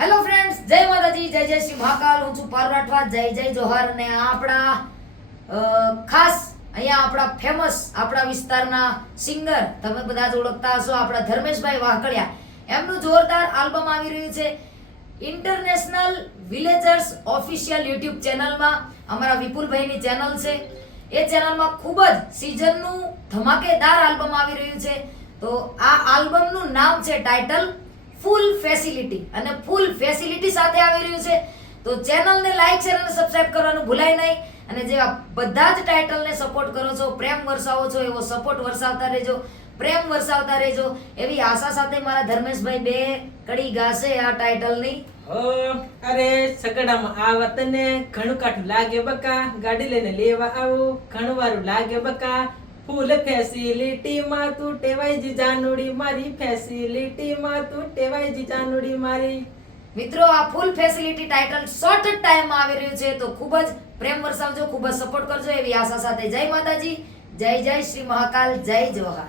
Hello friends, જય માતાજી, જય જય શ્રી મહાકાલ. હું છું પારુલ રાઠવા. જય જય જોહર. ને આપણા ખાસ અહીંયા આપણા ફેમસ આપણા વિસ્તારના સિંગર તમે બધા જ ઓળખતા હશો, આપણા ધર્મેશભાઈ વહકડિયા. એમનું જોરદાર આલ્બમ આવી રહ્યું છે ઇન્ટરનેશનલ વિલેજર્સ ઓફિશિયલ યુટ્યુબ ચેનલમાં. અમારા વિપુલભાઈની ચેનલ છે. એ ચેનલમાં ખૂબ જ સિઝનનું ધમાકેદાર આલ્બમ આવી રહ્યું છે. તો આ આલ્બમનું નામ છે ટાઇટલ ફૂલ ફેસિલિટી, અને ફૂલ ફેસિલિટી સાથે આવી રહ્યું છે. તો ચેનલને લાઈક શેર અને સબસ્ક્રાઇબ કરવાનું ભૂલાય નહીં. અને જે બધા જ ટાઇટલને સપોર્ટ કરો છો, પ્રેમ વરસાવો છો, એવો સપોર્ટ વરસાવતા રહેજો, પ્રેમ વરસાવતા રહેજો, એવી આશા સાથે મારા ધર્મેશભાઈ બે કડી ગાશે આ ટાઇટલની. અરે સગડામાં આ વતને ઘણું કાઠું લાગે બકા, ગાડી લઈને લેવા આવું ઘણું વારું લાગે બકા, ફૂલ ફેસિલિટી માં તું ટેવાઈ જી જાનુડી મારી, ફેસિલિટી માં તું ટેવાઈ જી જાનુડી મારી. મિત્રો, આ ફૂલ ફેસિલિટી ટાઇટલ શોર્ટ ટાઈમમાં આવી રહ્યું છે. તો ખૂબ જ પ્રેમ વરસાવજો, ખૂબ જ સપોર્ટ કરજો એવી આશા સાથે જય માતાજી, જય જય શ્રી મહાકાલ, જય જોહાર.